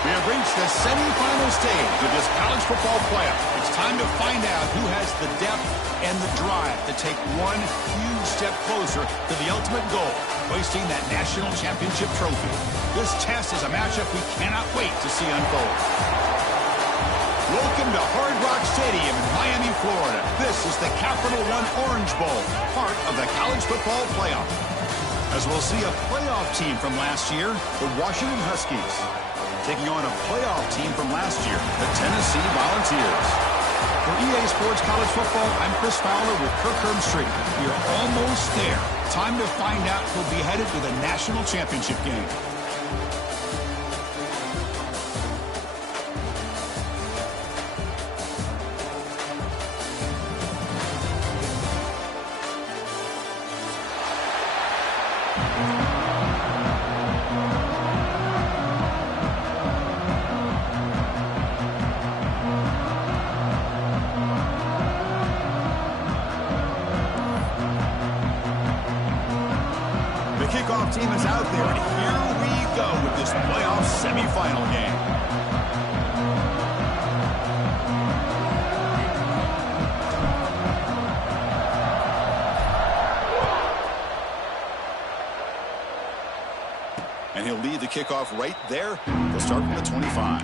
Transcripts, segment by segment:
We have reached the semifinal stage of this college football playoff. It's time to find out who has the depth and the drive to take one huge step closer to the ultimate goal, hoisting that national championship trophy. This test is a matchup we cannot wait to see unfold. Welcome to Hard Rock Stadium in Miami, Florida. This is the Capital One Orange Bowl, part of the college football playoff. As we'll see a playoff team from last year, the Washington Huskies, taking on a playoff team from last year, the Tennessee Volunteers. For EA Sports College Football, I'm Chris Fowler with Kirk Herbstreit. We are almost there. Time to find out who'll be headed to the national championship game. Kickoff team is out there, and here we go with this playoff semifinal game. And he'll lead the kickoff right there. He'll start from the 25.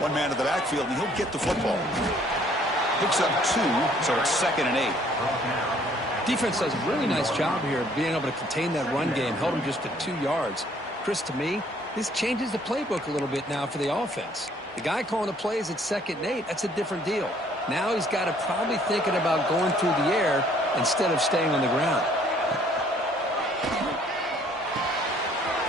One man to the backfield, and he'll get the football. Picks up 2, so it's 2nd and 8. Defense does a really nice job here of being able to contain that run game. Held him just to 2 yards. Chris, to me, this changes the playbook a little bit now for the offense. The guy calling the plays at 2nd and 8, that's a different deal. Now he's got to probably thinking about going through the air instead of staying on the ground.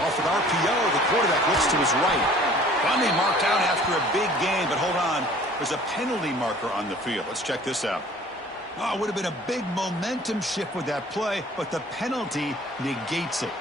Off an RPO, the quarterback looks to his right. Finally marked out after a big game, but hold on. There's a penalty marker on the field. Let's check this out. Oh, it would have been a big momentum shift with that play, but the penalty negates it.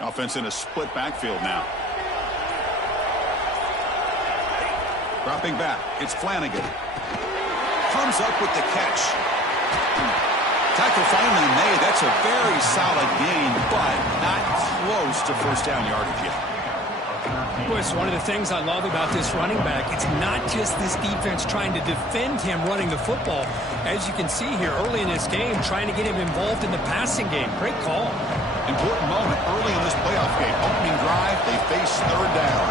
Offense in a split backfield now. Dropping back. It's Flanagan. Comes up with the catch. Tackle finally made. That's a very solid gain, but not close to first down yardage yet. Well, it's one of the things I love about this running back. It's not just this defense trying to defend him running the football. As you can see here early in this game, trying to get him involved in the passing game. Great call. Important moment early in this playoff game. Opening drive, they face third down.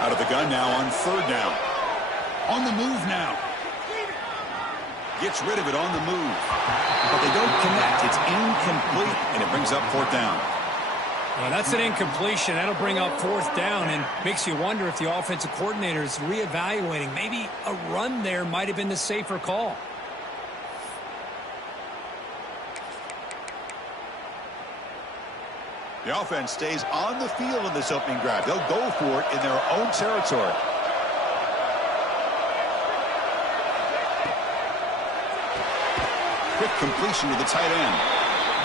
Out of the gun now on third down. On the move now. Gets rid of it on the move. But they don't connect. It's incomplete, and it brings up fourth down. Well, that's an incompletion. That'll bring up fourth down and makes you wonder if the offensive coordinator is reevaluating. Maybe a run there might have been the safer call. The offense stays on the field in this opening drive. They'll go for it in their own territory. Quick completion to the tight end.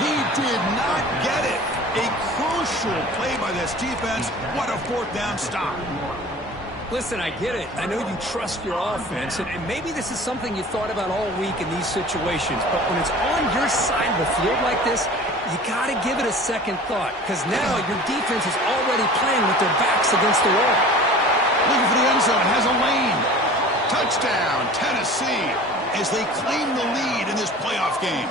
He did not get it. A crucial play by this defense. What a fourth down stop. Listen, I get it. I know you trust your offense, and maybe this is something you thought about all week in these situations, but when it's on your side of the field like this, you got to give it a second thought, because now your defense is already playing with their backs against the wall. Looking for the end zone, has a lane. Touchdown, Tennessee, as they claim the lead in this playoff game.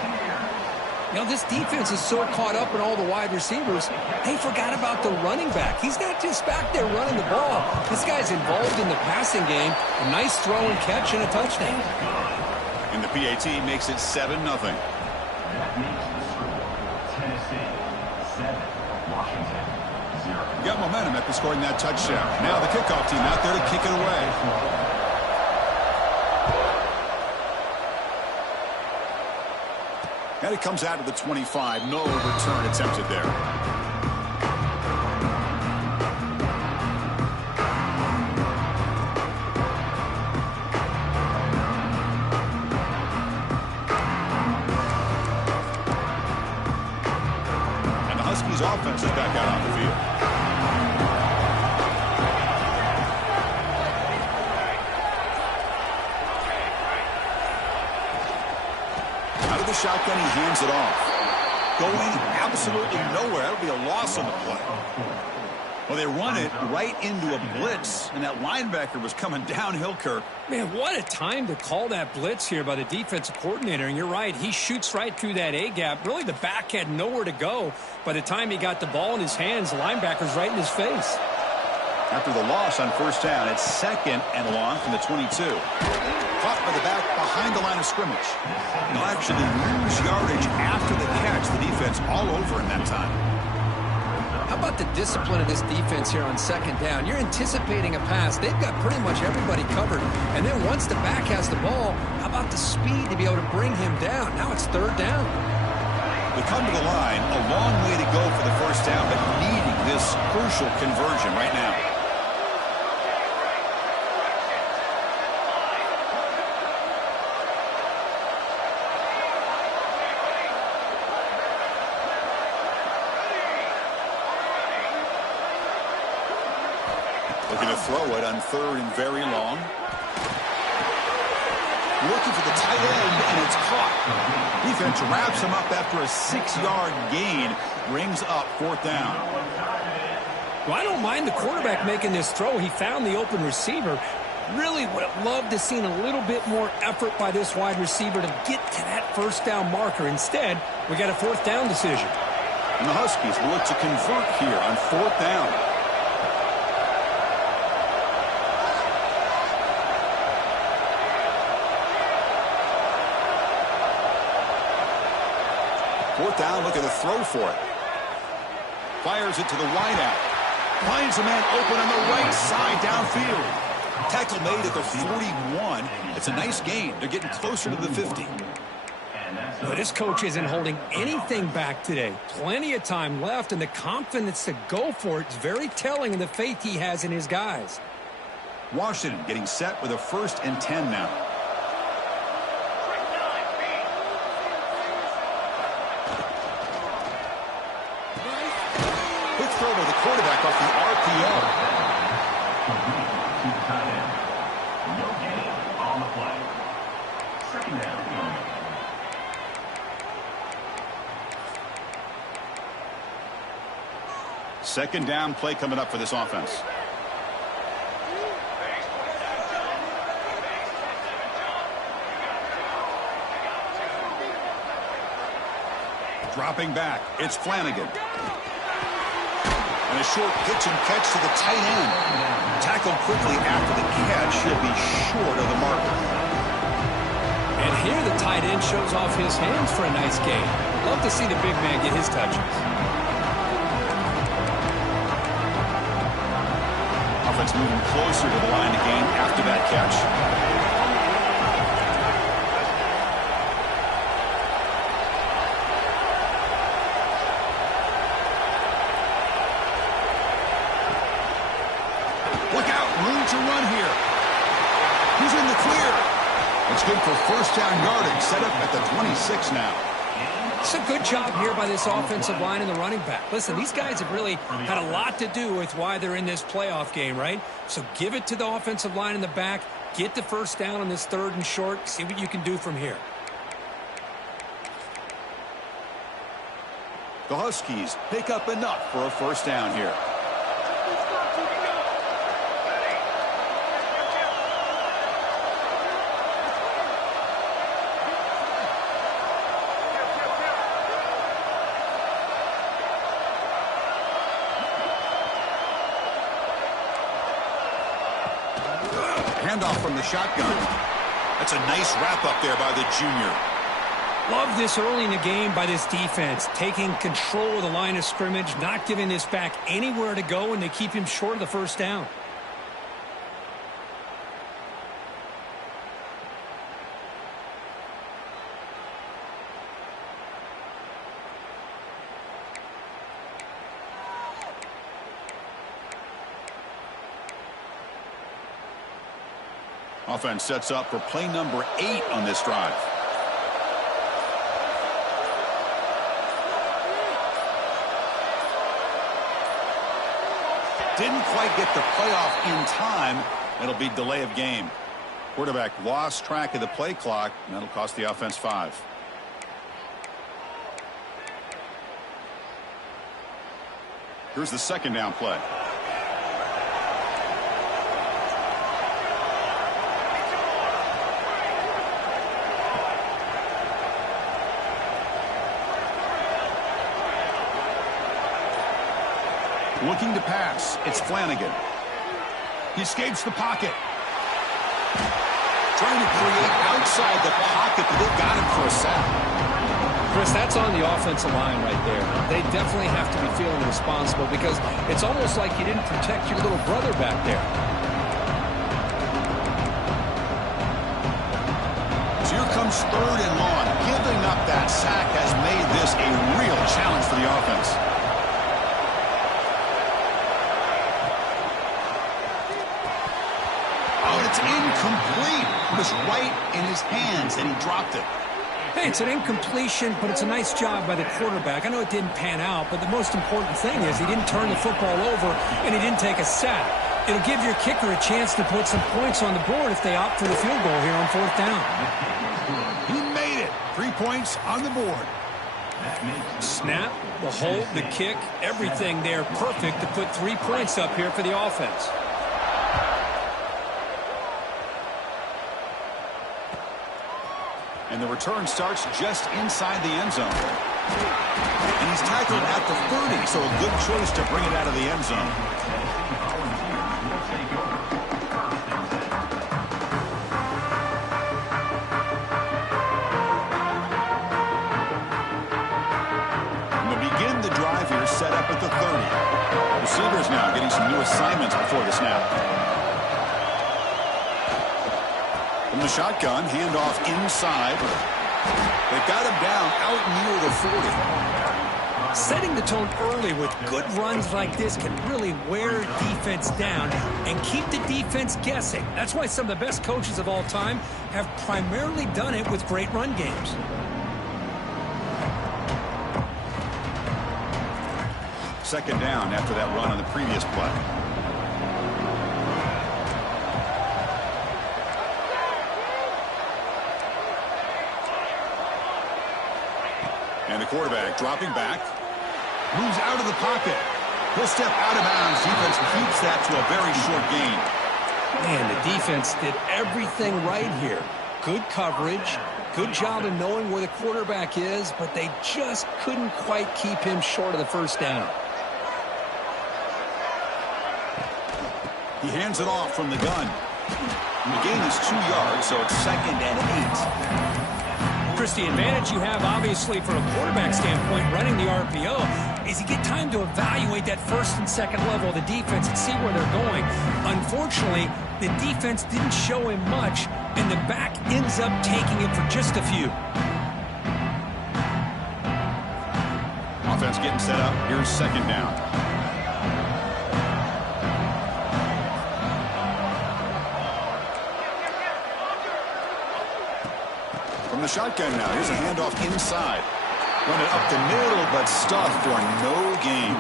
You know, this defense is so caught up in all the wide receivers, they forgot about the running back. He's not just back there running the ball. This guy's involved in the passing game. A nice throw and catch and a touchdown. And the PAT makes it 7-0. Got momentum after scoring that touchdown. Now the kickoff team out there to kick it away. And it comes out to the 25. No return attempted there. And the Huskies offense is back out on the field. Shotgun, he hands it off. Going absolutely nowhere. That'll be a loss on the play. Well, they run it right into a blitz, and that linebacker was coming downhill, Kirk. Man, what a time to call that blitz here by the defensive coordinator. And you're right, he shoots right through that A-gap. Really, the back had nowhere to go. By the time he got the ball in his hands, the linebacker's right in his face. After the loss on first down, it's second and long from the 22. Caught by the back behind the line of scrimmage. They'll actually lose yardage after the catch. The defense all over him that time. How about the discipline of this defense here on second down? You're anticipating a pass. They've got pretty much everybody covered. And then once the back has the ball, how about the speed to be able to bring him down? Now it's third down. They come to the line, a long way to go for the first down, but needing this crucial conversion right now. Looking to throw it on third and very long. Looking for the tight end, and it's caught. Defense wraps him up after a 6-yard gain. Brings up fourth down. Well, I don't mind the quarterback making this throw. He found the open receiver. Really would have loved to seen a little bit more effort by this wide receiver to get to that first down marker. Instead, we got a fourth down decision. And the Huskies will look to convert here on fourth down. Fourth down, look at the throw for it. Fires it to the wideout. Finds a man open on the right side downfield. Tackle made at the 41. It's a nice gain. They're getting closer to the 50. But this coach isn't holding anything back today. Plenty of time left, and the confidence to go for it is very telling of the faith he has in his guys. Washington getting set with a 1st and 10 now. Quick throw by the quarterback off the RPO. No gain on the play. Second down. Second down play coming up for this offense. Dropping back, it's Flanagan. And a short pitch and catch to the tight end. Tackled quickly after the catch. Should be short of the marker. And here the tight end shows off his hands for a nice gain. Love to see the big man get his touches. Offense moving closer to the line of game after that catch. Look out, room to run here. He's in the clear. It's good for first down yardage, set up at the 26 now. It's a good job here by this offensive line and the running back. Listen, these guys have really had a lot to do with why they're in this playoff game, right? So give it to the offensive line in the back. Get the first down on this 3rd and short. See what you can do from here. The Huskies pick up enough for a first down here. Handoff from the shotgun. That's a nice wrap up there by the junior. Love this early in the game by this defense, taking control of the line of scrimmage, not giving this back anywhere to go, and they keep him short of the first down. Offense sets up for play number 8 on this drive. Didn't quite get the playoff in time. It'll be delay of game. Quarterback lost track of the play clock, and that'll cost the offense 5. Here's the second down play. Looking to pass. It's Flanagan. He escapes the pocket. Trying to create outside the pocket, but they've got him for a sack. Chris, that's on the offensive line right there. They definitely have to be feeling responsible because it's almost like you didn't protect your little brother back there. So here comes 3rd and long. Giving up that sack has made this a real challenge for the offense. It's incomplete. It was right in his hands, and he dropped it. Hey, it's an incompletion, but it's a nice job by the quarterback. I know it didn't pan out, but the most important thing is he didn't turn the football over, and he didn't take a sack. It'll give your kicker a chance to put some points on the board if they opt for the field goal here on 4th down. He made it. 3 points on the board. Snap, the hold, the kick, everything there perfect to put 3 points up here for the offense. And the return starts just inside the end zone. And he's tackled at the 30, so a good choice to bring it out of the end zone. And we'll begin the drive here, set up at the 30. Receivers now getting some new assignments before the snap. From the shotgun, handoff inside. They've got him down out near the 40. Setting the tone early with good runs like this can really wear defense down and keep the defense guessing. That's why some of the best coaches of all time have primarily done it with great run games. Second down after that run on the previous play. And the quarterback dropping back. Moves out of the pocket. He'll step out of bounds. Defense keeps that to a very short gain. Man, the defense did everything right here. Good coverage, good job of knowing where the quarterback is, but they just couldn't quite keep him short of the first down. He hands it off from the gun. And the gain is 2 yards, so it's 2nd and 8. Chris, the advantage you have, obviously, from a quarterback standpoint, running the RPO, is you get time to evaluate that first and second level of the defense and see where they're going. Unfortunately, the defense didn't show him much, and the back ends up taking it for just a few. Offense getting set up. Here's 2nd down. From the shotgun now. Here's a handoff inside. Run it up the middle, but stuffed for no gain.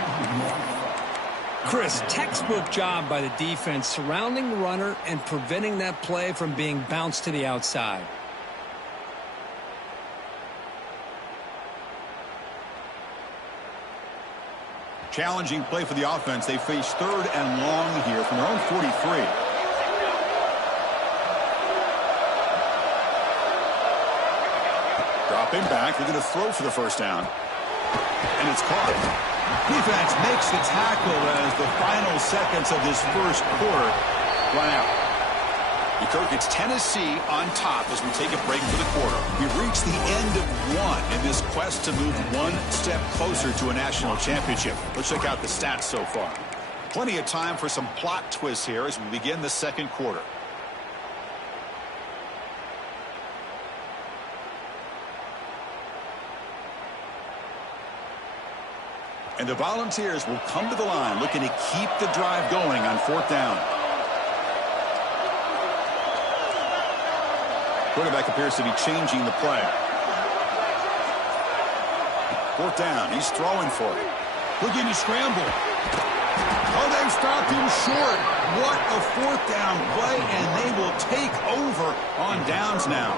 Chris, textbook job by the defense surrounding the runner and preventing that play from being bounced to the outside. Challenging play for the offense. They face 3rd and long here from their own 43. Dropping back. They're going to throw for the first down. And it's caught. Defense makes the tackle as the final seconds of this first quarter run out. Kirk, it's Tennessee on top as we take a break for the quarter. We've reached the end of one in this quest to move one step closer to a national championship. Let's check out the stats so far. Plenty of time for some plot twists here as we begin the second quarter. And the Volunteers will come to the line looking to keep the drive going on 4th down. Quarterback appears to be changing the play. 4th down. He's throwing for it. Looking to scramble. Oh, they stopped him short. What a 4th down play, and they will take over on downs now.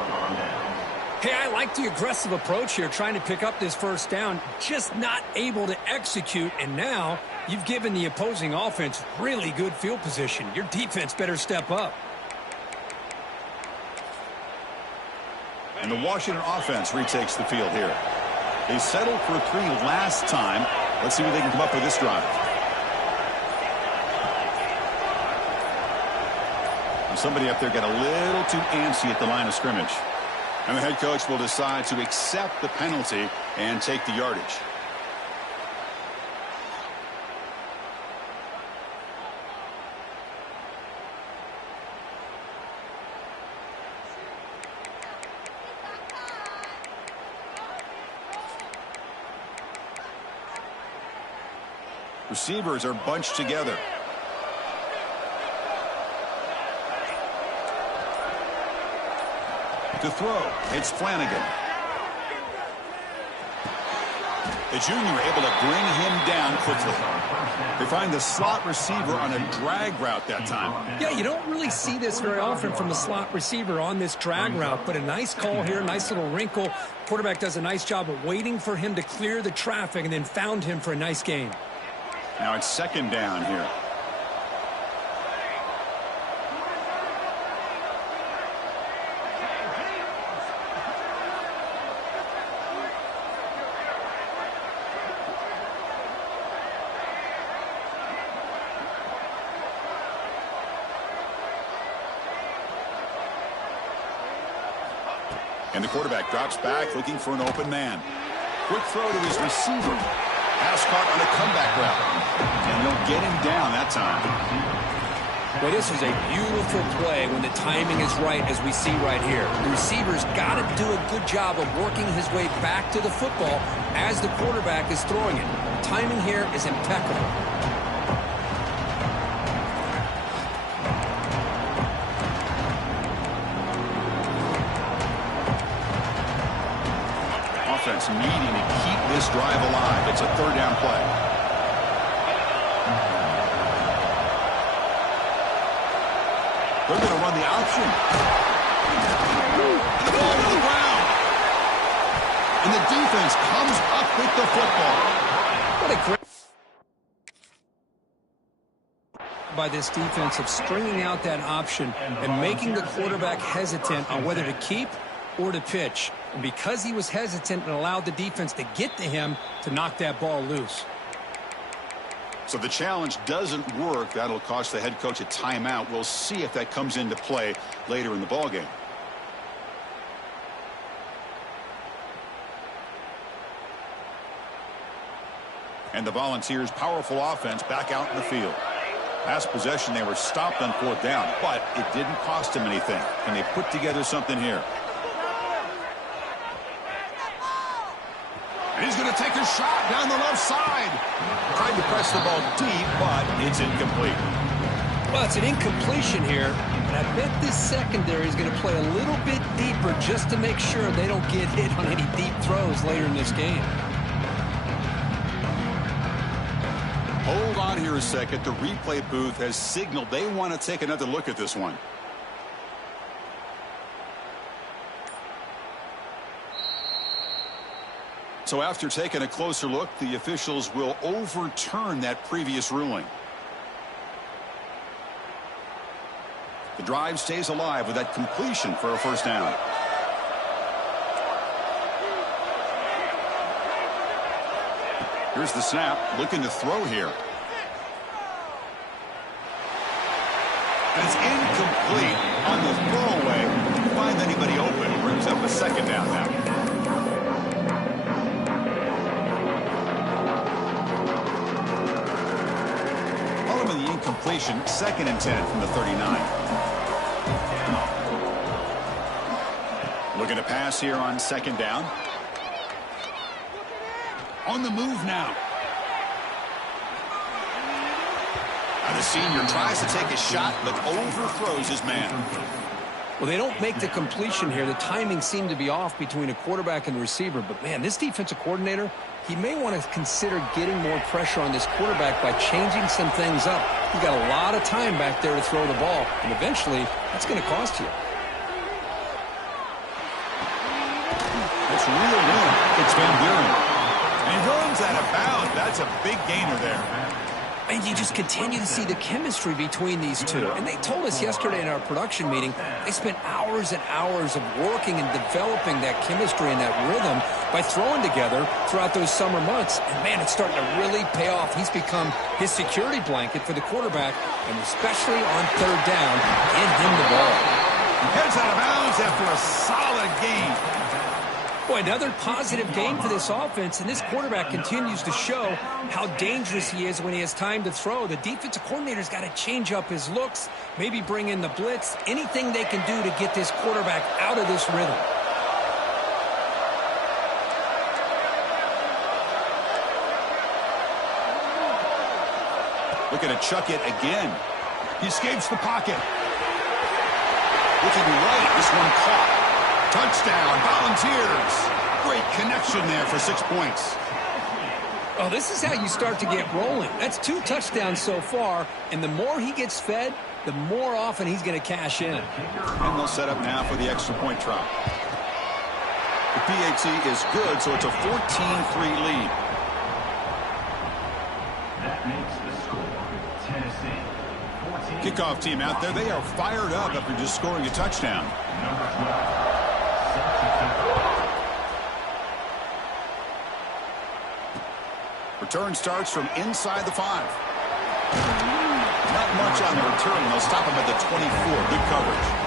Hey, I like the aggressive approach here, trying to pick up this first down, just not able to execute, and now you've given the opposing offense really good field position. Your defense better step up. And the Washington offense retakes the field here. They settled for 3 last time. Let's see what they can come up with this drive. And somebody up there got a little too antsy at the line of scrimmage. And the head coach will decide to accept the penalty and take the yardage. Receivers are bunched together. To throw, it's Flanagan. The junior able to bring him down quickly. They find the slot receiver on a drag route that time. Yeah, you don't really see this very often from the slot receiver on this drag route, but a nice call here, nice little wrinkle. Quarterback does a nice job of waiting for him to clear the traffic and then found him for a nice gain. Now it's 2nd down here. And the quarterback drops back looking for an open man. Quick throw to his receiver. Pass caught on a comeback route. And they'll get him down that time. Well, this is a beautiful play when the timing is right, as we see right here. The receiver's got to do a good job of working his way back to the football as the quarterback is throwing it. The timing here is impeccable. Offense needing to keep this drive alive. It's a 3rd down play. They're going to run the option. The ball to the ground. And the defense comes up with the football. What a great... by this defense of stringing out that option and making the quarterback hesitant on whether to keep or to pitch. And because he was hesitant and allowed the defense to get to him to knock that ball loose. So the challenge doesn't work. That'll cost the head coach a timeout. We'll see if that comes into play later in the ballgame. And the Volunteers' powerful offense back out in the field. Last possession, they were stopped on 4th down, but it didn't cost them anything. And they put together something here. And he's going to take a shot down the left side. Tried to press the ball deep, but it's incomplete. Well, it's an incompletion here. And I bet this secondary is going to play a little bit deeper just to make sure they don't get hit on any deep throws later in this game. Hold on here a second. The replay booth has signaled they want to take another look at this one. So after taking a closer look, the officials will overturn that previous ruling. The drive stays alive with that completion for a first down. Here's the snap, looking to throw here. And it's incomplete on the throwaway. Didn't find anybody open. Brings up a second down now. Following the incompletion, 2nd and 10 from the 39. Looking to pass here on 2nd down. On the move now. Now the senior tries to take a shot, but overthrows his man. Well, they don't make the completion here. The timing seemed to be off between a quarterback and the receiver. But, man, this defensive coordinator, he may want to consider getting more pressure on this quarterback by changing some things up. He's got a lot of time back there to throw the ball, and eventually that's going to cost you. That's real room. It's Van Buren. And he runs out of bounds. That's a big gainer there. And you just continue to see the chemistry between these two. And they told us yesterday in our production meeting, they spent hours and hours of working and developing that chemistry and that rhythm by throwing together throughout those summer months. And, man, it's starting to really pay off. He's become his security blanket for the quarterback, and especially on 3rd down, get him the ball. He heads out of bounds after a solid game. Boy, another positive game for this offense, and this quarterback continues to show how dangerous he is when he has time to throw. The defensive coordinator's got to change up his looks, maybe bring in the blitz, anything they can do to get this quarterback out of this rhythm. Looking to chuck it again. He escapes the pocket. Looking right, this one caught. Touchdown, Volunteers. Great connection there for 6 points. Oh, this is how you start to get rolling. That's 2 touchdowns so far, and the more he gets fed, the more often he's going to cash in. And they'll set up now for the extra point try. The PAT is good, so it's a 14-3 lead. That makes the score Tennessee 14. Kickoff team out there, they are fired up after just scoring a touchdown. Number 12. Return starts from inside the 5. Not much on the return. They'll stop him at the 24. Good coverage.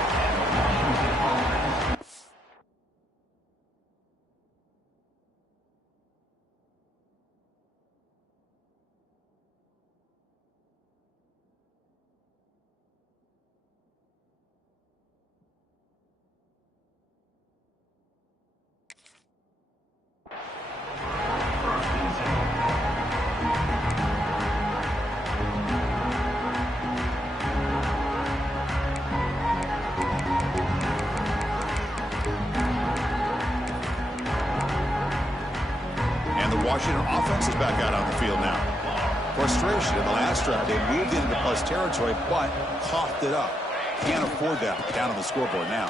Washington offense is back out on the field now. Frustration in the last drive. They moved into plus territory, but coughed it up. Can't afford that down on the scoreboard now.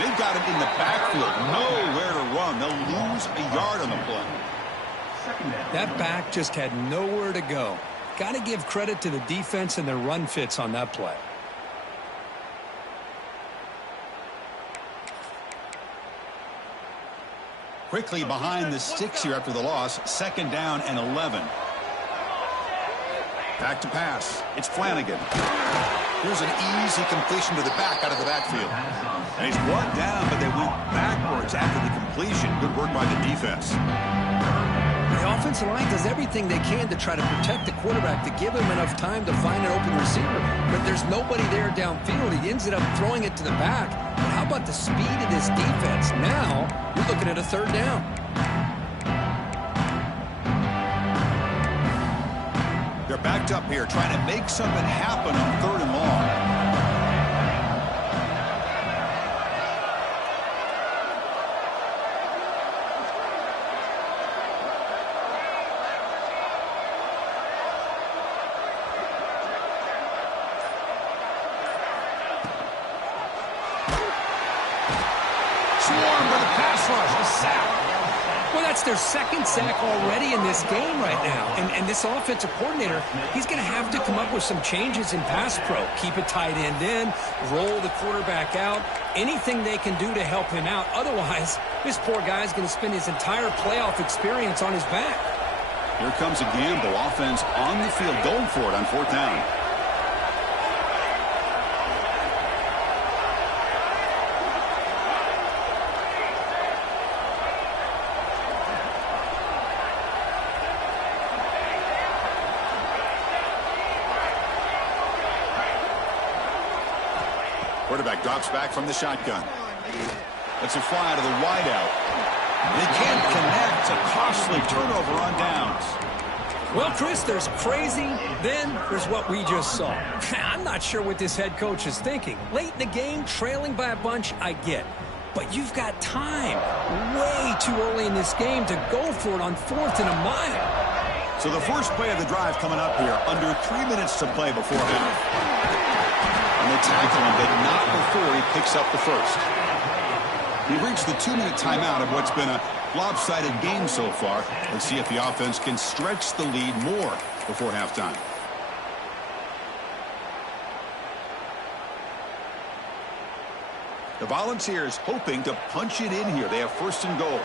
They've got him in the backfield. Nowhere to run. They'll lose a yard on the play. That back just had nowhere to go. Got to give credit to the defense and their run fits on that play. Quickly behind the sticks here after the loss. 2nd down and 11. Back to pass. It's Flanagan. Here's an easy completion to the back out of the backfield. And he's brought down, but they went backwards after the completion. Good work by the defense. The offensive line does everything they can to try to protect the quarterback, to give him enough time to find an open receiver. But there's nobody there downfield. He ended up throwing it to the back. But how about the speed of this defense? Now you're looking at a 3rd down. They're backed up here trying to make something happen on 3rd and long. Swarmed by the pass rush. A sack. Well, that's their 2nd sack already in this game right now. And this offensive coordinator, he's going to have to come up with some changes in pass pro. Keep a tight end in, roll the quarterback out, anything they can do to help him out. Otherwise, this poor guy's going to spend his entire playoff experience on his back. Here comes a gamble. Offense on the field going for it on 4th down. Quarterback drops back from the shotgun. Lets it fly out of the wideout. They can't connect. A costly turnover on downs. Well, Chris, there's crazy, then there's what we just saw. I'm not sure what this head coach is thinking. Late in the game, trailing by a bunch, I get. But you've got time, way too early in this game, to go for it on 4th and a mile. So the first play of the drive coming up here, under 3 minutes to play before half. And they tackle him, but not before he picks up the first. We've reached the 2-minute timeout of what's been a lopsided game so far. Let's see if the offense can stretch the lead more before halftime. The Volunteers hoping to punch it in here. They have 1st and goal.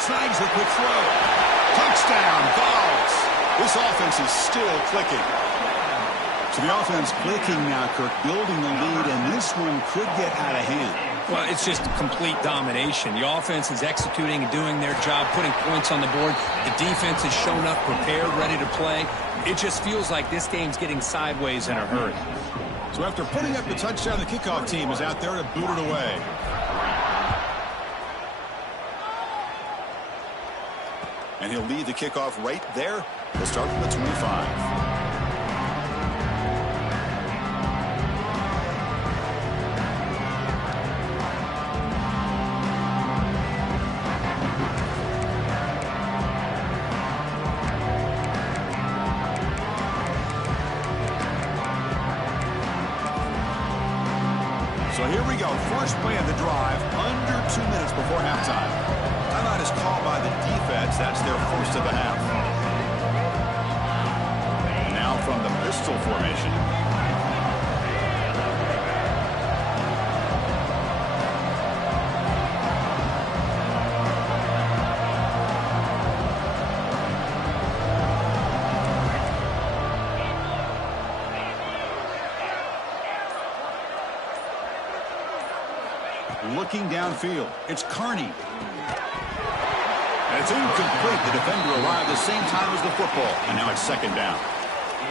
Snags the quick throw. Touchdown, Vols. This offense is still clicking. So the offense clicking now, Kirk, building the lead, and this one could get out of hand. Well, it's just complete domination. The offense is executing and doing their job, putting points on the board. The defense has shown up prepared, ready to play. It just feels like this game's getting sideways in a hurry. So after putting up the touchdown, the kickoff team is out there to boot it away. And he'll lead the kickoff right there. They'll start from the 25. So here we go. First play of the drive, under 2 minutes before halftime. Timeout is called by the defense. That's their first of the half. And now from the pistol formation. Looking downfield, it's Carney. And it's incomplete. The defender arrived the same time as the football, and now it's 2nd down.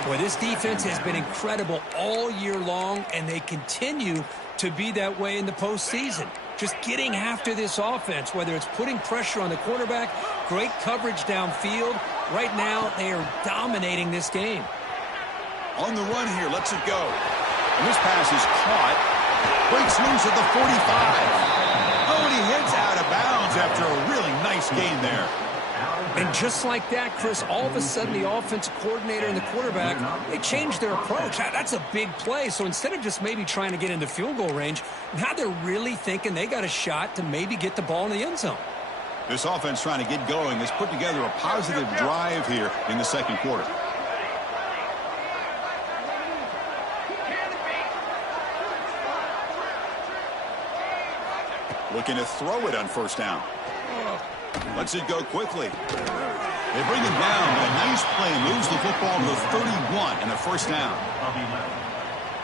Boy, this defense has been incredible all year long, and they continue to be that way in the postseason. Just getting after this offense, whether it's putting pressure on the quarterback, great coverage downfield. Right now, they are dominating this game. On the run here, lets it go. And this pass is caught. Breaks loose at the 45. Oh, and he heads out of bounds after a really nice gain there. And just like that, Chris, all of a sudden the offensive coordinator and the quarterback, they changed their approach. That's a big play. So instead of just maybe trying to get into field goal range, now they're really thinking they got a shot to maybe get the ball in the end zone. This offense trying to get going has put together a positive drive here in the second quarter. Looking to throw it on first down. Lets it go quickly. They bring him down, but a nice play moves the football to the 31 and a first down.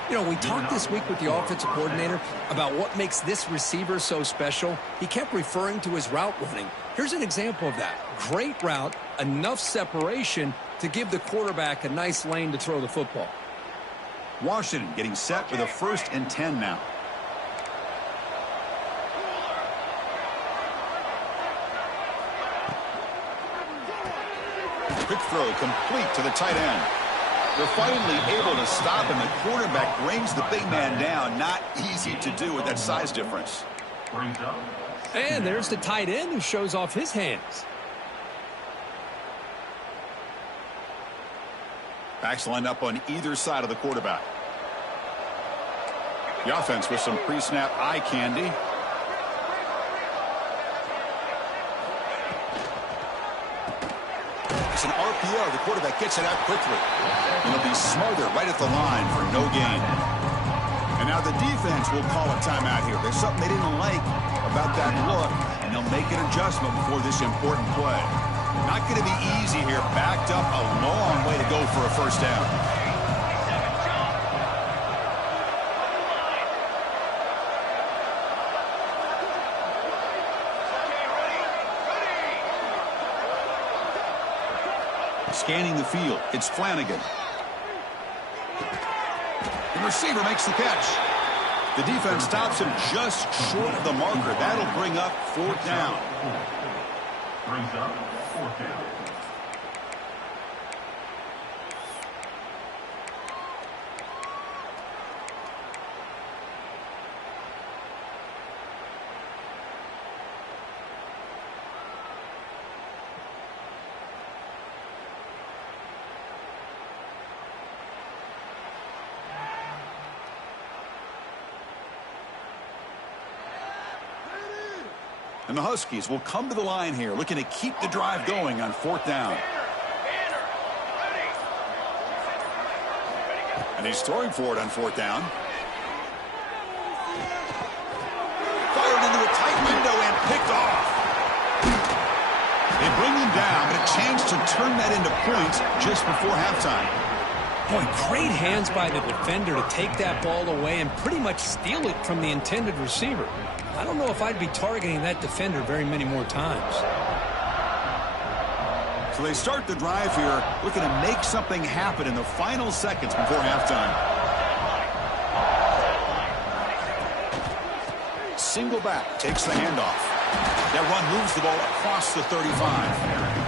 You know, we talked this week with the offensive coordinator about what makes this receiver so special. He kept referring to his route running. Here's an example of that. Great route, enough separation to give the quarterback a nice lane to throw the football. Washington getting set with a 1st and 10 now. Quick throw complete to the tight end. They're finally able to stop him. The quarterback brings the big man down. Not easy to do with that size difference. And there's the tight end who shows off his hands. Backs lined up on either side of the quarterback. The offense with some pre-snap eye candy. It's an RPO. The quarterback gets it out quickly. And he'll be smothered right at the line for no gain. And now the defense will call a timeout here. There's something they didn't like about that look, and they'll make an adjustment before this important play. Not going to be easy here. Backed up a long way to go for a first down. Scanning the field, it's Flanagan. The receiver makes the catch. The defense stops him just short of the marker. That'll bring up 4th down. Brings up 4th down. And the Huskies will come to the line here, looking to keep the drive going on 4th down. And he's throwing for it on 4th down. Fired into a tight window and picked off. They bring him down, but a chance to turn that into points just before halftime. Boy, great hands by the defender to take that ball away and pretty much steal it from the intended receiver. I don't know if I'd be targeting that defender very many more times. So they start the drive here, looking to make something happen in the final seconds before halftime. Single back takes the handoff. That run moves the ball across the 35.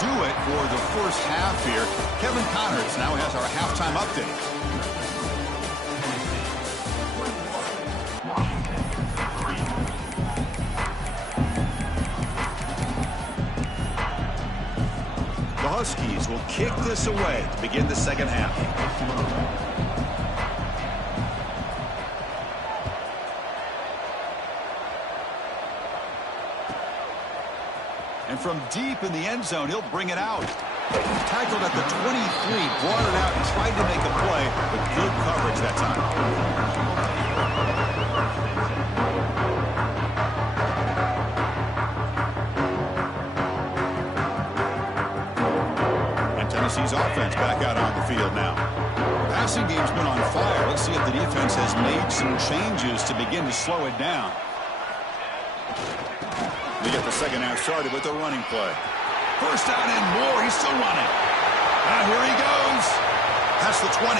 Do it for the first half here. Kevin Connors now has our halftime update. The Huskies will kick this away to begin the second half. And from deep in the end zone, he'll bring it out. Tackled at the 23, brought it out and tried to make a play, but good coverage that time. And Tennessee's offense back out on the field now. The passing game's been on fire. Let's see if the defense has made some changes to begin to slow it down. We get the second half started with the running play. First down and more. He's still running. Now here he goes. That's the 20.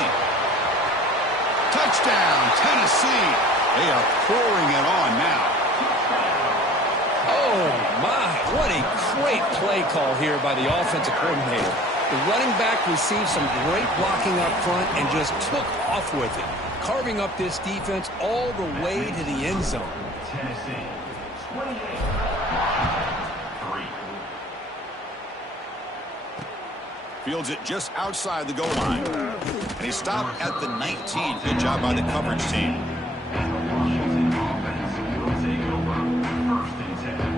Touchdown, Tennessee. They are pouring it on now. Oh, my. What a great play call here by the offensive coordinator. The running back received some great blocking up front and just took off with it, carving up this defense all the way to the end zone. Tennessee, 28. 3. Fields it just outside the goal line. And he stopped at the 19. Good job by the coverage team. Washington offense will take over 1st and 10.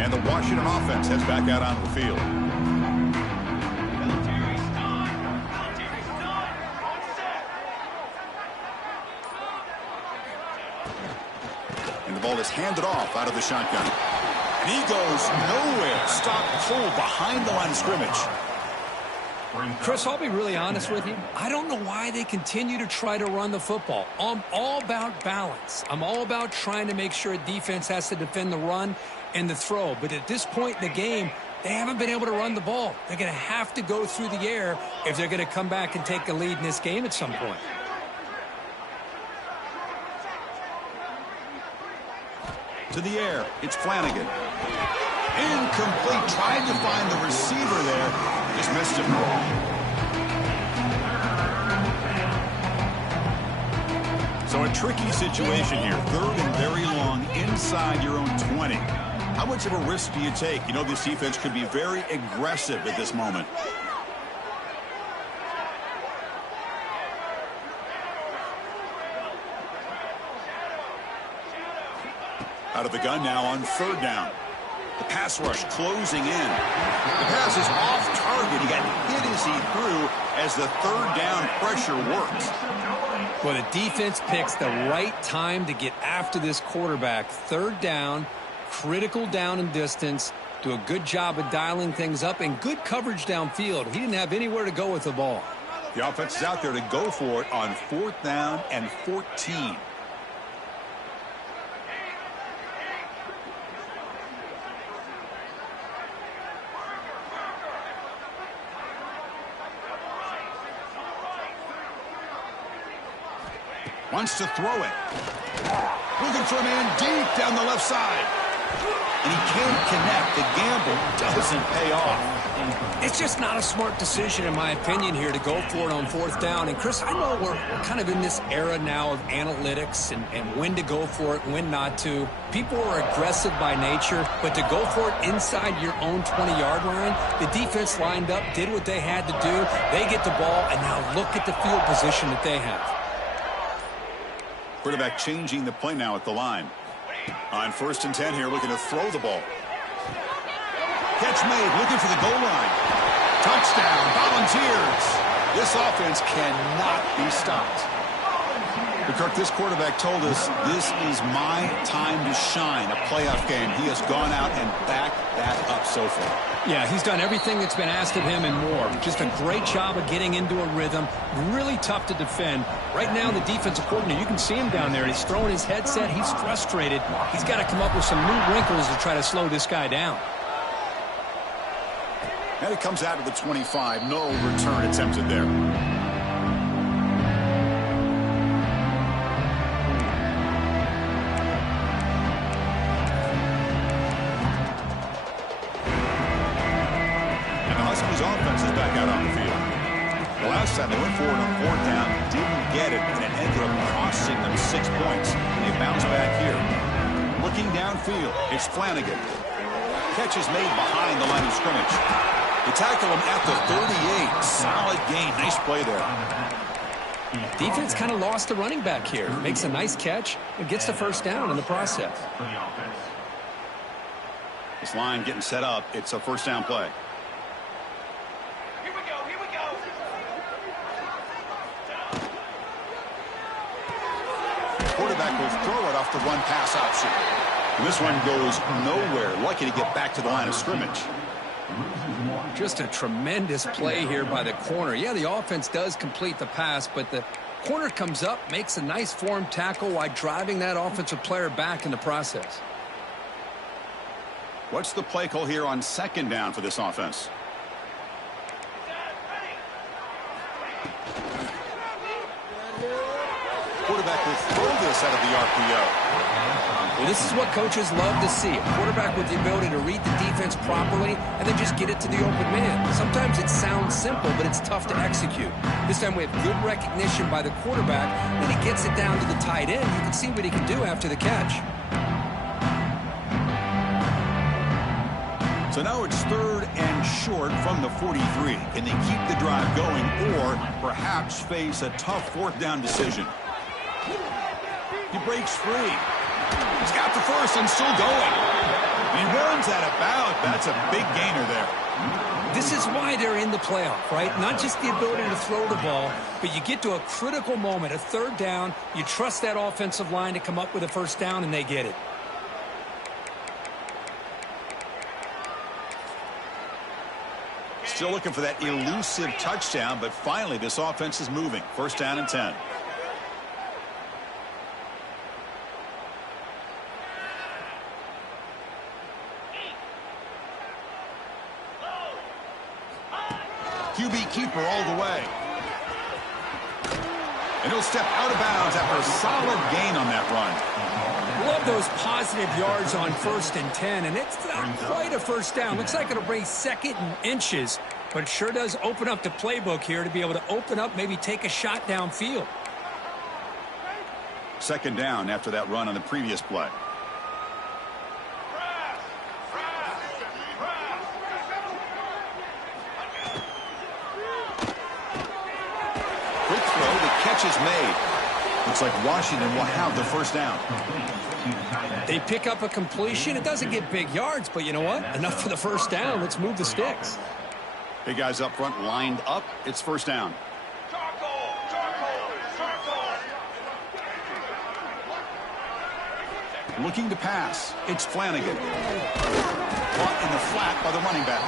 And the Washington offense heads back out onto the field. And the ball is handed off out of the shotgun. And he goes nowhere. Stop full behind the line of scrimmage. Chris, I'll be really honest with you. I don't know why they continue to try to run the football. I'm all about balance. I'm all about trying to make sure a defense has to defend the run and the throw. But at this point in the game, they haven't been able to run the ball. They're going to have to go through the air if they're going to come back and take a lead in this game at some point. To the air, it's Flanagan. Incomplete. Tried to find the receiver there. Just missed him. So a tricky situation here. 3rd and very long inside your own 20. How much of a risk do you take? You know this defense could be very aggressive at this moment. Out of the gun now on 3rd down. The pass rush closing in. The pass is off target. He got hit as he threw as the 3rd down pressure works. Well, the defense picks the right time to get after this quarterback. 3rd down, critical down and distance. Do a good job of dialing things up and good coverage downfield. He didn't have anywhere to go with the ball. The offense is out there to go for it on 4th down and 14. Wants to throw it. Looking for a man deep down the left side. And he can't connect. The gamble doesn't pay off. It's just not a smart decision, in my opinion, here to go for it on 4th down. And, Chris, I know we're kind of in this era now of analytics and when to go for it, when not to. People are aggressive by nature, but to go for it inside your own 20-yard line, the defense lined up, did what they had to do. They get the ball, and now look at the field position that they have. Quarterback changing the play now at the line. On 1st and 10 here, looking to throw the ball. Catch made, looking for the goal line. Touchdown, Volunteers. This offense cannot be stopped. But Kirk, this quarterback told us this is my time to shine, a playoff game. He has gone out and backed that up so far. Yeah, he's done everything that's been asked of him and more. Just a great job of getting into a rhythm. Really tough to defend. Right now, the defensive coordinator, you can see him down there. He's throwing his headset. He's frustrated. He's got to come up with some new wrinkles to try to slow this guy down. And it comes out of the 25. No return attempted there. Offense is back out on the field. The last time they went for it on 4th down, didn't get it, and it ended up costing them 6 points. And they bounce back here. Looking downfield, it's Flanagan. Catch is made behind the line of scrimmage. They tackle him at the 38. Solid gain. Nice play there. Defense kind of lost the running back here. Makes a nice catch and gets the 1st down in the process. This line getting set up. It's a 1st down play. Quarterback will throw it off the run pass option. And this one goes nowhere. Lucky to get back to the line of scrimmage. Just a tremendous play here by the corner. Yeah, the offense does complete the pass, but the corner comes up, makes a nice form tackle while driving that offensive player back in the process. What's the play call here on 2nd down for this offense? Quarterback will throw this out of the RPO. Well, this is what coaches love to see. A quarterback with the ability to read the defense properly and then just get it to the open man. Sometimes it sounds simple, but it's tough to execute. This time we have good recognition by the quarterback. Then he gets it down to the tight end. You can see what he can do after the catch. So now it's 3rd and short from the 43. Can they keep the drive going or perhaps face a tough 4th down decision? He breaks free. He's got the first and still going. He runs that about. That's a big gainer there. This is why they're in the playoff, right? Not just the ability to throw the ball, but you get to a critical moment, a 3rd down. You trust that offensive line to come up with a 1st down, and they get it. Still looking for that elusive touchdown, but finally this offense is moving. 1st down and 10. QB keeper all the way. And he'll step out of bounds after a solid gain on that run. Love those positive yards on 1st and 10, and it's not quite a 1st down. Looks like it'll bring 2nd and inches, but it sure does open up the playbook here to be able to open up, maybe take a shot downfield. 2nd down after that run on the previous play. Quick throw, the catch is made. Looks like Washington will have the 1st down. They pick up a completion. It doesn't get big yards, but you know what? Enough for the 1st down. Let's move the sticks. Big guys up front lined up. It's 1st down. Looking to pass. It's Flanagan. Caught in the flat by the running back.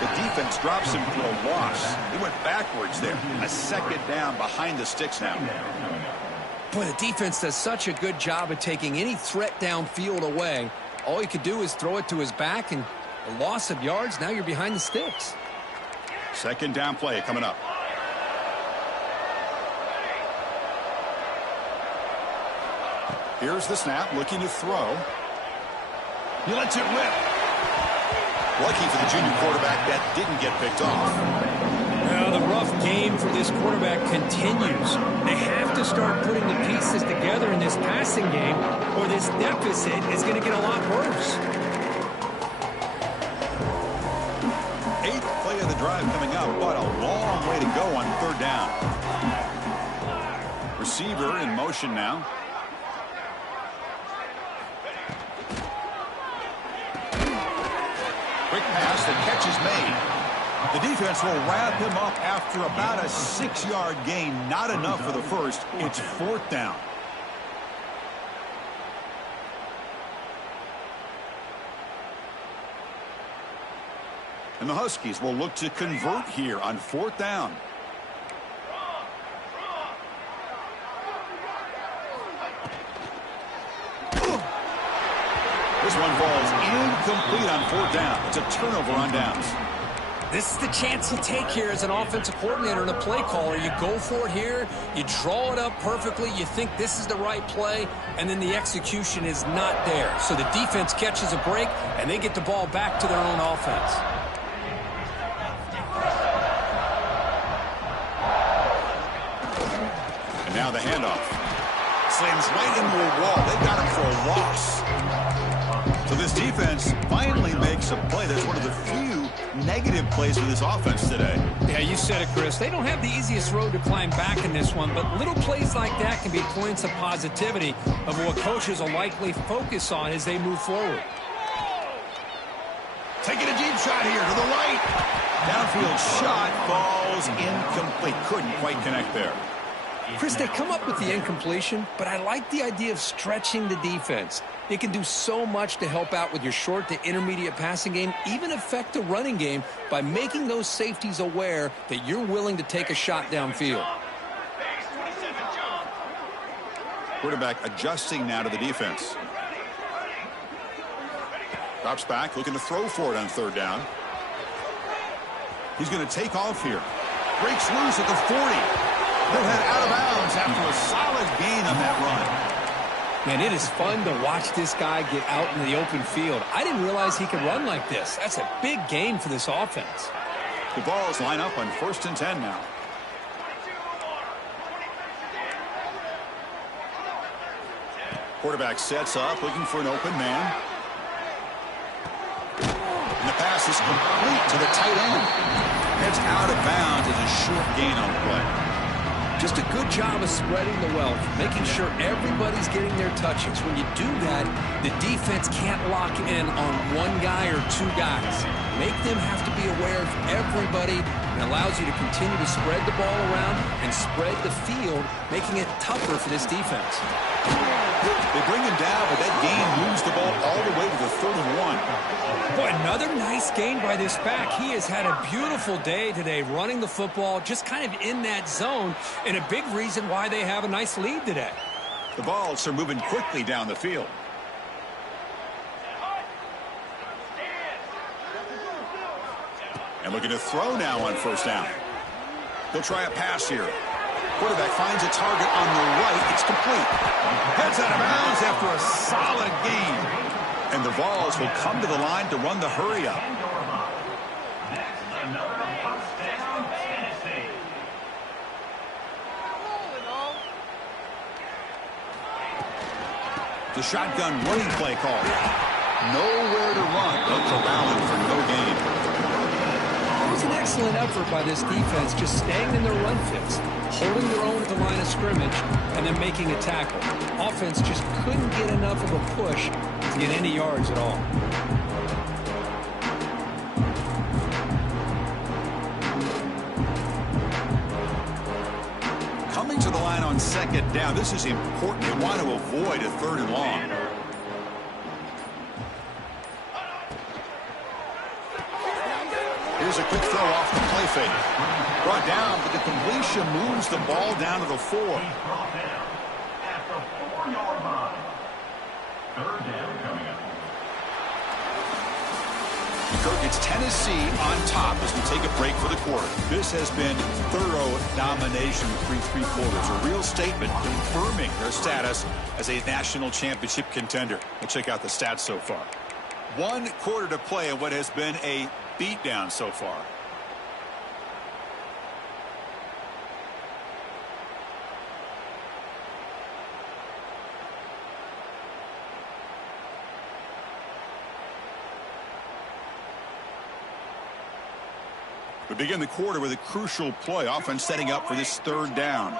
The defense drops him for a loss. He went backwards there. A 2nd down behind the sticks now. Boy, the defense does such a good job of taking any threat downfield away. All he could do is throw it to his back, and a loss of yards, now you're behind the sticks. 2nd down play coming up. Here's the snap, looking to throw. He lets it rip. Lucky for the junior quarterback, that didn't get picked off. Well, the rough game for this quarterback continues. They have to start putting the pieces together in this passing game, or this deficit is going to get a lot worse. 8th play of the drive coming up, but a long way to go on 3rd down. Receiver in motion now. Quick pass, the catch is made. The defense will wrap him up after about a 6-yard gain. Not enough for the 1st. It's 4th down. And the Huskies will look to convert here on 4th down. This one falls incomplete on 4th down. It's a turnover on downs. This is the chance you take here as an offensive coordinator and a play caller. You go for it here, you draw it up perfectly, you think this is the right play, and then the execution is not there. So the defense catches a break, and they get the ball back to their own offense. And now the handoff. Slams right into a wall. They got him for a loss. So this defense finally makes a play. That's one of the few negative plays for this offense today. Yeah, you said it, Chris. They don't have the easiest road to climb back in this one, but little plays like that can be points of positivity of what coaches will likely focus on as they move forward. Taking a deep shot here to the right. Downfield shot falls incomplete. Couldn't quite connect there. Chris, they come up with the incompletion, but I like the idea of stretching the defense. It can do so much to help out with your short to intermediate passing game, even affect the running game by making those safeties aware that you're willing to take a shot downfield. Quarterback adjusting now to the defense. Drops back, looking to throw for it on 3rd down. He's going to take off here. Breaks loose at the 40. He'll head out of bounds after a solid gain on that run. Man, it is fun to watch this guy get out in the open field. I didn't realize he could run like this. That's a big gain for this offense. The Vols line up on 1st and 10 now. Quarterback sets up, looking for an open man. And the pass is complete to the tight end. It's out of bounds as a short gain on the play. Just a good job of spreading the wealth, making sure everybody's getting their touches. When you do that, the defense can't lock in on one guy or two guys. Make them have to be aware of everybody, and allows you to continue to spread the ball around and spread the field, making it tougher for this defense. They bring him down, but that gain moves the ball all the way to the 31. Boy, another nice gain by this back. He has had a beautiful day today running the football, just kind of in that zone, and a big reason why they have a nice lead today. The Vols are moving quickly down the field. And looking to throw now on 1st down. They'll try a pass here. Quarterback finds a target on the right. It's complete. Heads out of bounds after a solid gain. And the Vols will come to the line to run the hurry up. The shotgun running play call. Nowhere to run. They'll corral him for no gain. It was an excellent effort by this defense, just staying in their run fits, holding their own at the line of scrimmage, and then making a tackle. Offense just couldn't get enough of a push to get any yards at all. Coming to the line on 2nd down. This is important. They want to avoid a 3rd and long. Here's a quick throw off the play fake. Brought down, but the completion moves the ball down to the 4. At the 4-yard line. 3rd down coming up. Kirk, it's Tennessee on top as we take a break for the quarter. This has been thorough domination through 3 quarters. A real statement confirming their status as a national championship contender. Let's check out the stats so far. 1 quarter to play in what has been a beatdown so far. We begin the quarter with a crucial play. Offense setting up for this 3rd down.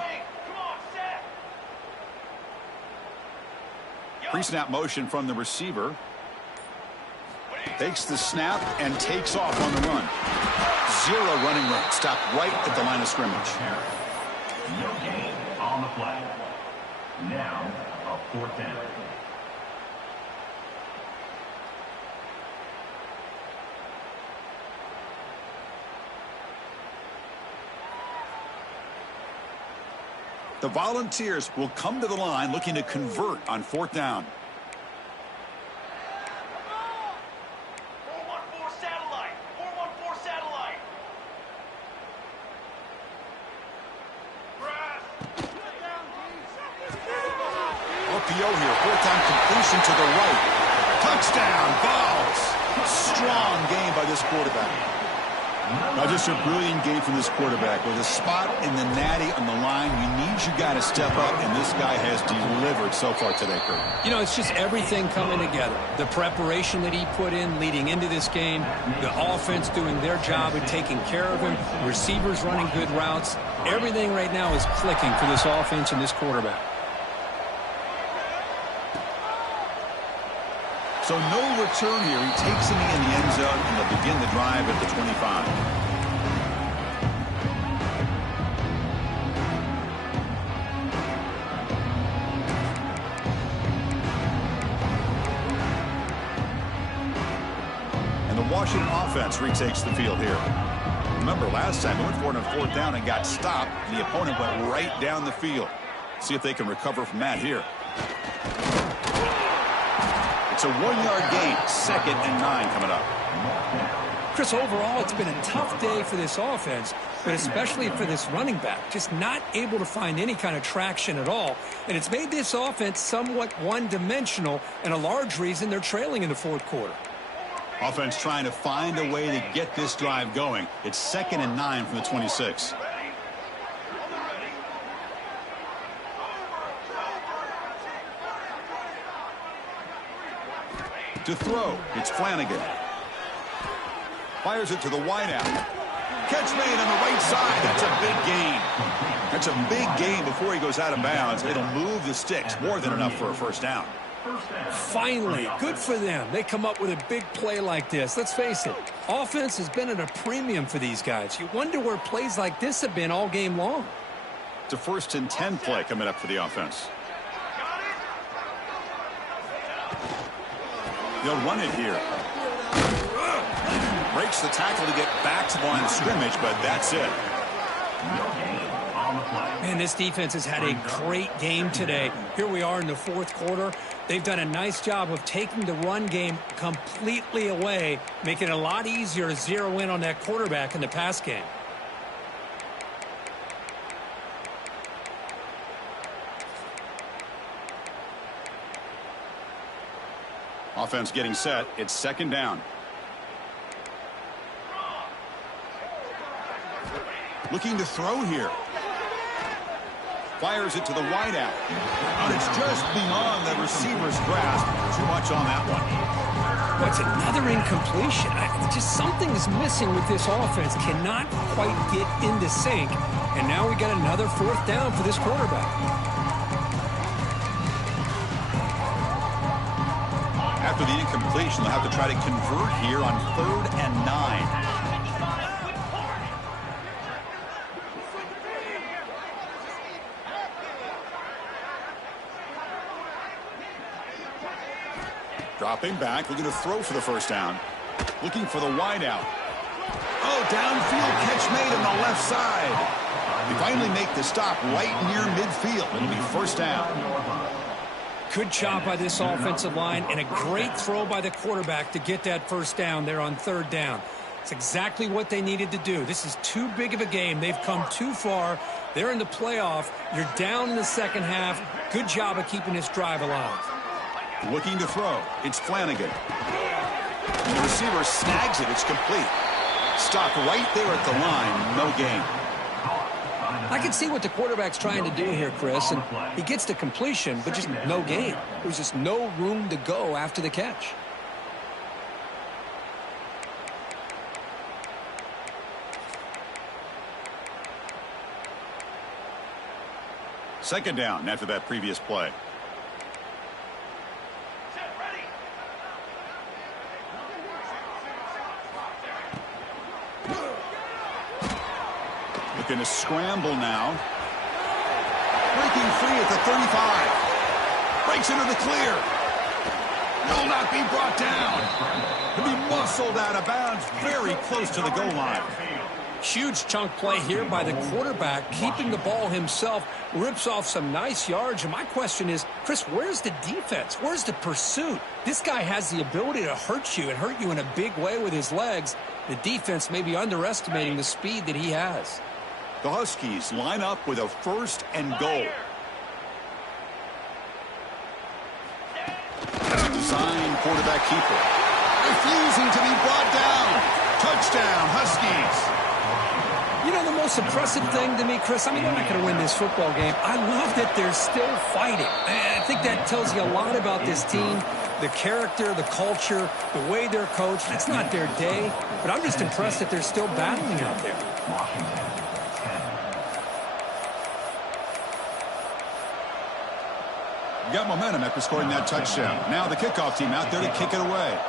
Pre-snap motion from the receiver. Takes the snap and takes off on the run. 0 running room. Stopped right at the line of scrimmage. No gain on the play. Now, a 4th down. The Volunteers will come to the line looking to convert on 4th down. 414 satellite. 414 satellite. RPO here. 4th down completion to the right. Touchdown, Vols. Strong game by this quarterback. Now just a brilliant game from this quarterback. With a spot in the natty on the line, we need you guys to step up, and this guy has delivered so far today, Kurt. You know, it's just everything coming together. The preparation that he put in leading into this game, the offense doing their job and taking care of him, receivers running good routes. Everything right now is clicking for this offense and this quarterback. So no return here. He takes him in the end zone, and they'll begin the drive at the 25. And the Washington offense retakes the field here. Remember, last time they went for it on 4th down and got stopped, and the opponent went right down the field. See if they can recover from that here. It's a 1-yard gain. 2nd and 9 coming up. Chris, overall, it's been a tough day for this offense, but especially for this running back. Just not able to find any kind of traction at all. And it's made this offense somewhat one-dimensional, and a large reason they're trailing in the fourth quarter. Offense trying to find a way to get this drive going. It's 2nd and 9 from the 26. To throw, it's Flanagan. Fires it to the wideout. Catch made on the right side. That's a big gain. That's a big gain before he goes out of bounds. It'll move the sticks. More than enough for a first down. Finally, good for them. They come up with a big play like this. Let's face it, offense has been at a premium for these guys. You wonder where plays like this have been all game long. It's a 1st and 10 play coming up for the offense. They'll run it here. Breaks the tackle to get back to the line of scrimmage, but that's it. Man, this defense has had a great game today. Here we are in the fourth quarter. They've done a nice job of taking the run game completely away, making it a lot easier to zero in on that quarterback in the pass game. Offense getting set. It's 2nd down. Looking to throw here. Fires it to the wideout. And it's just beyond the receiver's grasp. Too much on that one. What's another incompletion? Just something is missing with this offense. Cannot quite get into sync. And now we got another 4th down for this quarterback. After the incompletion, they'll have to try to convert here on 3rd and 9. Dropping back, looking to throw for the first down. Looking for the wideout. Oh, downfield catch made on the left side. They finally make the stop right near midfield. It'll be 1st down. Good job by this offensive line and a great throw by the quarterback to get that first down there on 3rd down. It's exactly what they needed to do. This is too big of a game. They've come too far. They're in the playoff. You're down in the second half. Good job of keeping this drive alive. Looking to throw. It's Flanagan. And the receiver snags it. It's complete. Stopped right there at the line. No gain. I can see what the quarterback's trying to do here, Chris, and he gets the completion, but just no gain. There's just no room to go after the catch. Second down after that previous play. Looking to scramble now. Breaking free at the 35. Breaks into the clear. Will not be brought down. To be muscled out of bounds very close to the goal line. Huge chunk play here by the quarterback, keeping the ball himself, rips off some nice yards. And my question is, Chris, where's the defense? Where's the pursuit? This guy has the ability to hurt you and hurt you in a big way with his legs. The defense may be underestimating the speed that he has. The Huskies line up with a 1st and goal. That's a design quarterback keeper. Refusing to be brought down. Touchdown, Huskies. You know, the most impressive thing to me, Chris, I mean, they're not going to win this football game. I love that they're still fighting. I think that tells you a lot about this team, the character, the culture, the way they're coached. It's not their day, but I'm just impressed that they're still battling out there. Got momentum after scoring that touchdown. Now the kickoff team out there to kick it away.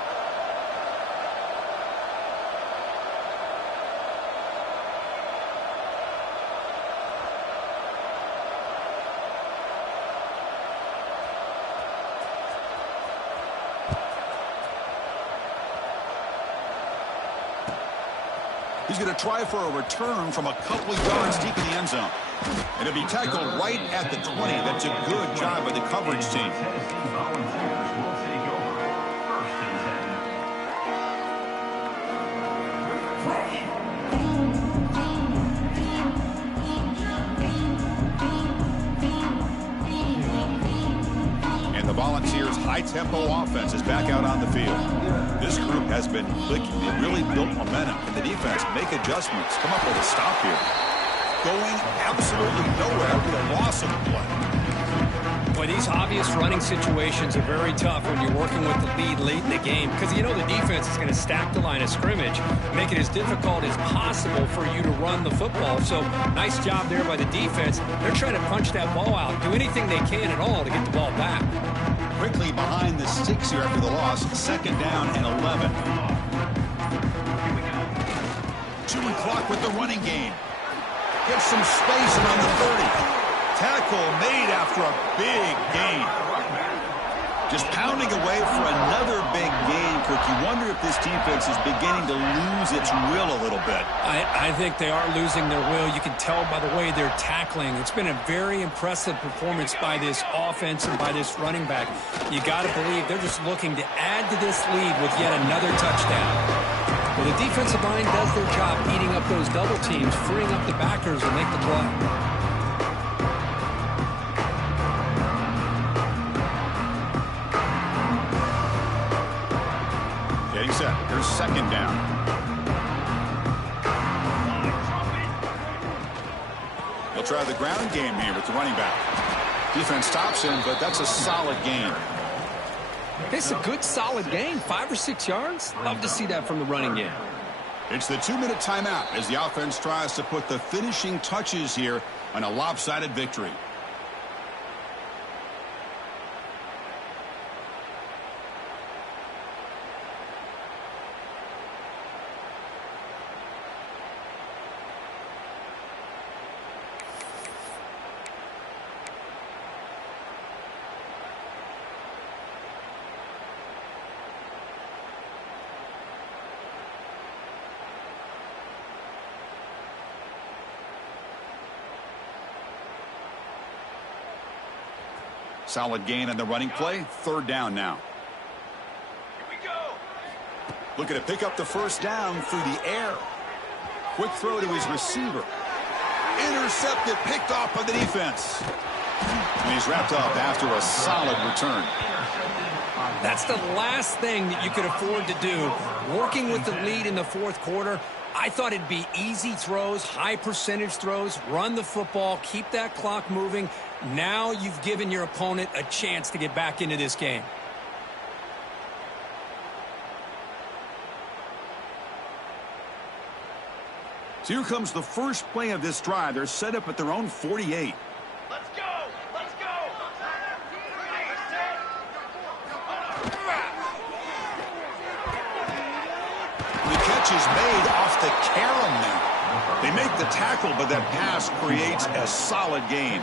He's going to try for a return from a couple of yards deep in the end zone. And it'll be tackled right at the 20. That's a good job by the coverage team. high-tempo offense is back out on the field. This group has been clicking. They really built momentum. And the defense make adjustments. Come up with a stop here. Going absolutely nowhere with a loss of the play. Boy, these obvious running situations are very tough when you're working with the lead late in the game because you know the defense is going to stack the line of scrimmage, make it as difficult as possible for you to run the football. So nice job there by the defense. They're trying to punch that ball out, do anything they can at all to get the ball back. Quickly behind the sticks here after the loss, 2nd down and 11. Chewing clock with the running game. Gets some space around the 30. Tackle made after a big gain. Just pounding away for another big gain, Kirk. You wonder if this defense is beginning to lose its will a little bit. I think they are losing their will. You can tell by the way they're tackling. It's been a very impressive performance by this offense and by this running back. You got to believe they're just looking to add to this lead with yet another touchdown. Well, the defensive line does their job eating up those double teams, freeing up the backers to make the play. Set. Here's 2nd down. He'll try the ground game here with the running back. Defense stops him, but that's a solid gain. It's a good, solid gain. 5 or 6 yards. Love to see that from the running game. It's the 2-minute timeout as the offense tries to put the finishing touches here on a lopsided victory. Solid gain on the running play. 3rd down now. Here we go. Looking to pick up the 1st down through the air. Quick throw to his receiver. Intercepted, picked off by the defense. And he's wrapped up after a solid return. That's the last thing that you could afford to do. Working with the lead in the 4th quarter, I thought it'd be easy throws, high percentage throws, run the football, keep that clock moving. Now you've given your opponent a chance to get back into this game. So here comes the first play of this drive. They're set up at their own 48. Let's go. Let's go. The catch is made off the carom now. They make the tackle, but that pass creates a solid gain.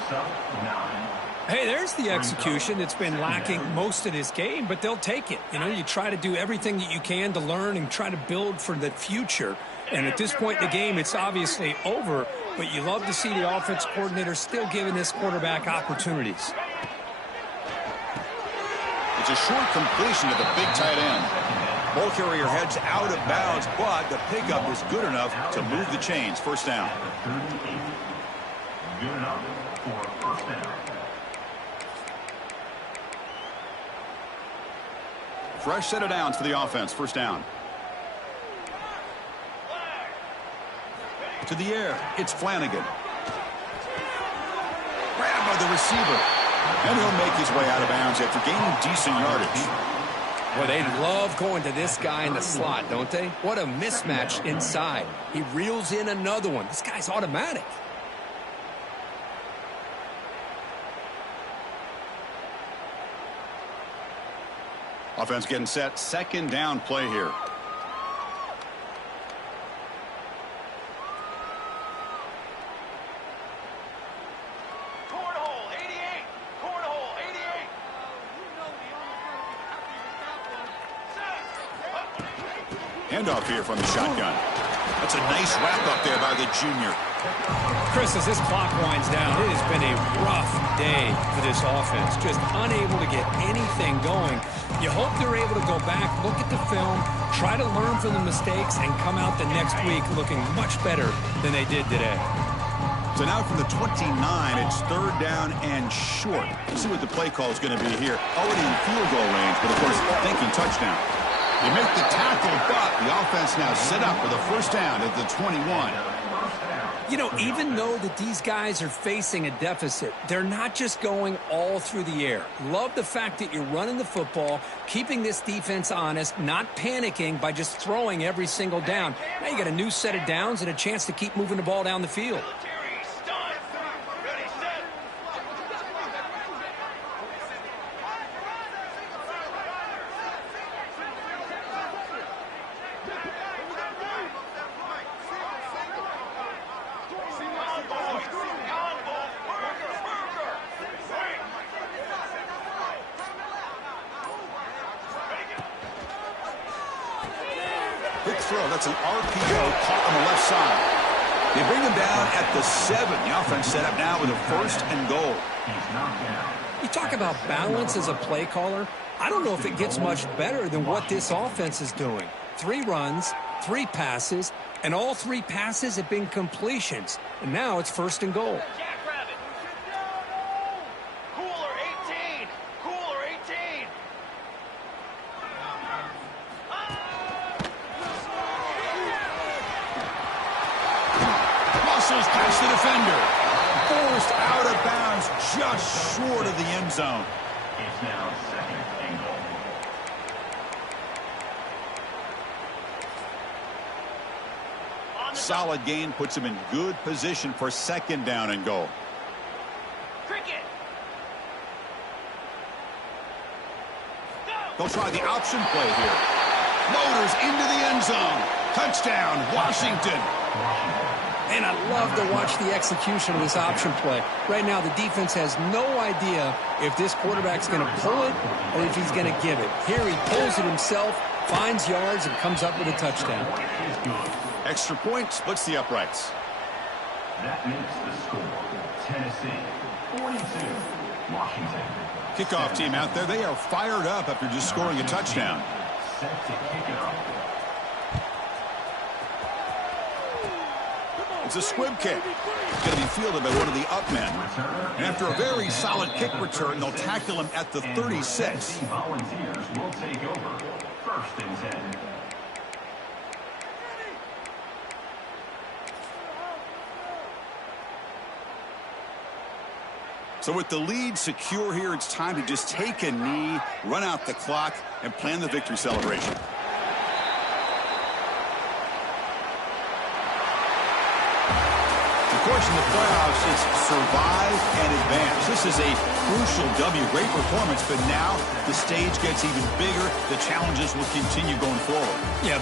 Hey, there's the execution that's been lacking most of this game, but they'll take it. You know, you try to do everything that you can to learn and try to build for the future. And at this point in the game, it's obviously over, but you love to see the offense coordinator still giving this quarterback opportunities. It's a short completion to the big tight end. Ball carrier heads out of bounds, but the pickup is good enough to move the chains. 1st down. Good enough for 1st down. Fresh set of downs for the offense. 1st down. To the air. It's Flanagan. Grabbed by the receiver. And he'll make his way out of bounds after gaining decent yardage. Well, they love going to this guy in the slot, don't they? What a mismatch inside. He reels in another one. This guy's automatic. Offense getting set. 2nd down play here. Cornhole 88. Cornhole 88. Handoff here from the shotgun. That's a nice wrap up there by the junior. Chris, as this clock winds down, it has been a rough day for this offense. Just unable to get anything going. You hope they're able to go back, look at the film, try to learn from the mistakes, and come out the next week looking much better than they did today. So now from the 29, it's third down and short. Let's see what the play call is going to be here. Already in field goal range, but of course thinking touchdown. They make the tackle, but the offense now set up with a first down at the 21. You know, even though that these guys are facing a deficit, they're not just going all through the air. Love the fact that you're running the football, keeping this defense honest, not panicking by just throwing every single down. Now you got a new set of downs and a chance to keep moving the ball down the field. Quick throw. That's an RPO caught on the left side. They bring him down at the 7. The offense set up now with a first and goal. You talk about balance as a play caller. I don't know if it gets much better than what this offense is doing. 3 runs, 3 passes, and all 3 passes have been completions. And now it's first and goal. Cooler 18. Cooler 18. Muscles past the defender. Forced out of bounds just short of the end zone. It's now second and goal. Solid gain puts him in good position for second down and goal. Cricket. They'll try the option play here. Motors into the end zone. Touchdown, Washington. And I love to watch the execution of this option play. Right now, the defense has no idea if this quarterback's going to pull it or if he's going to give it. Here he pulls it himself, finds yards, and comes up with a touchdown. Extra point splits the uprights. That makes the score. Tennessee 42, Washington. Kickoff team out there. They are fired up after just scoring a touchdown. Set to kick it off. It's a squib kick. It's going to be fielded by one of the up men. And after a very solid kick return, they'll tackle him at the 36. Volunteers will take over. First and 10. So with the lead secure here, it's time to just take a knee, run out the clock, and plan the victory celebration. Of course, in the playoffs, it's survive and advance. This is a crucial W. Great performance, but now the stage gets even bigger. The challenges will continue going forward. Yeah,